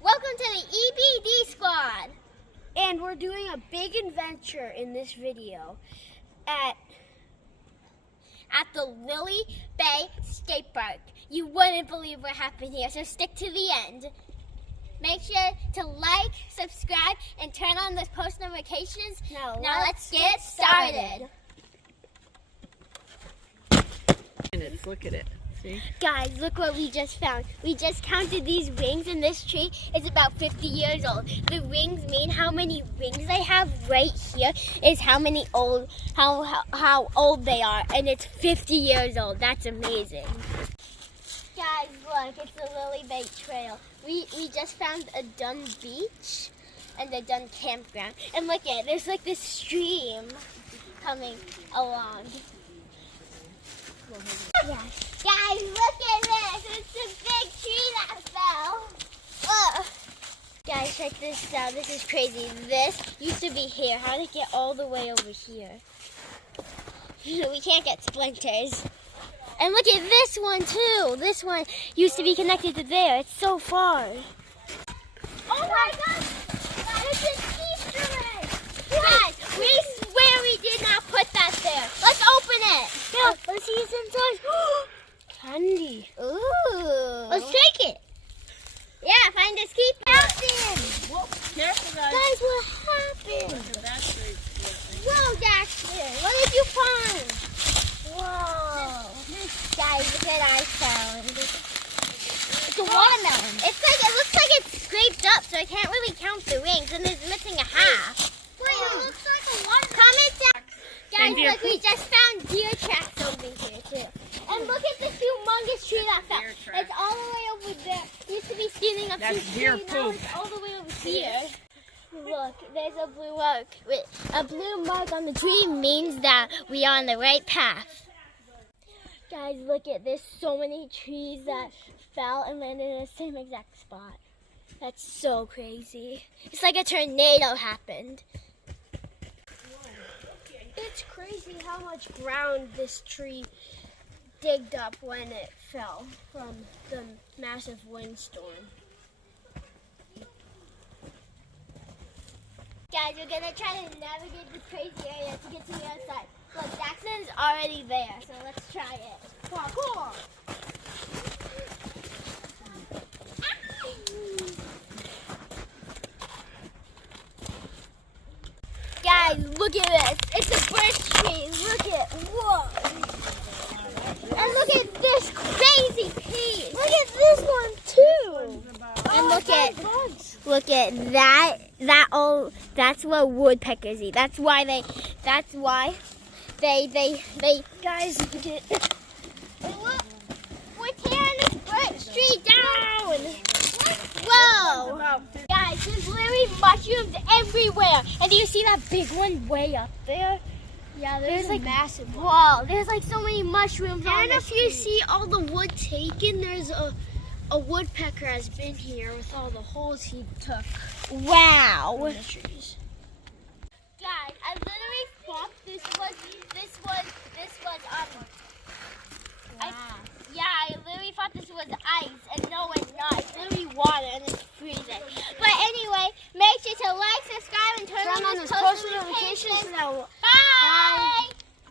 Welcome to the EBD squad. And we're doing a big adventure in this video at the Lily Bay State Park. You wouldn't believe what happened here, so stick to the end. Make sure to like, subscribe, and turn on those post notifications. Now let's get started. Look at it. See? Guys, look what we just found. We just counted these rings, and this tree is about 50 years old. The rings mean how many rings they have. Right here is how old they are, and it's 50 years old. That's amazing. Guys, look, it's the Lily Bay Trail. We just found a Dunn Beach and a Dunn Campground. And look at it, there's like this stream coming along. Yeah. Guys, look at this. It's a big tree that fell. Ugh. Guys, check this out. This is crazy. This used to be here. How did it get all the way over here? We can't get splinters. And look at this one, too. This one used to be connected to there. It's so far. Oh, my God. It's an Easter egg. Guys, we swear we did not put that there. Let's open it. Yeah, let's see what's inside. Candy. Ooh. Let's take it. Yeah, find us. Keep happening. Whoa, careful, guys. Guys, what happened? Whoa, Daxter. What did you find? Whoa. Guys, look what I found. It's a watermelon. It looks like it's scraped up, so I can't really count the rings, and it's missing a half. Wait, it looks like a watermelon. Comment down. Guys, look, we just found deer tracks over here, too. And look at the humongous tree that fell. It's all the way over there. It used to be standing up to the tree. Now it's all the way over here. Look, there's a blue mark. A blue mark on the tree means that we are on the right path. Guys, look at this. So many trees that fell and landed in the same exact spot. That's so crazy. It's like a tornado happened. It's crazy how much ground this tree digged up when it fell from the massive windstorm. Guys, we're going to try to navigate this crazy area to get to the other side. Look, Jackson's already there, so let's try it. Come on, come on. Guys, look at this. It's a birch tree. Look at, whoa. And look at this crazy piece. Look at this one too. And look at that. That's what woodpeckers eat. That's why they Guys, look at it. We're tearing this birch tree down. Whoa. Guys, there's literally mushrooms everywhere. And do you see that big one way up there? Yeah, there's like massive one. Whoa, there's like so many mushrooms on And the if you tree. see all the wood taken, there's a woodpecker has been here with all the holes he took Wow. in the trees. Guys, I literally thought this was I literally thought this was ice, and no, it's not. It's literally water, and it's freezing. But anyway, make sure to like, subscribe, and turn on those post notifications.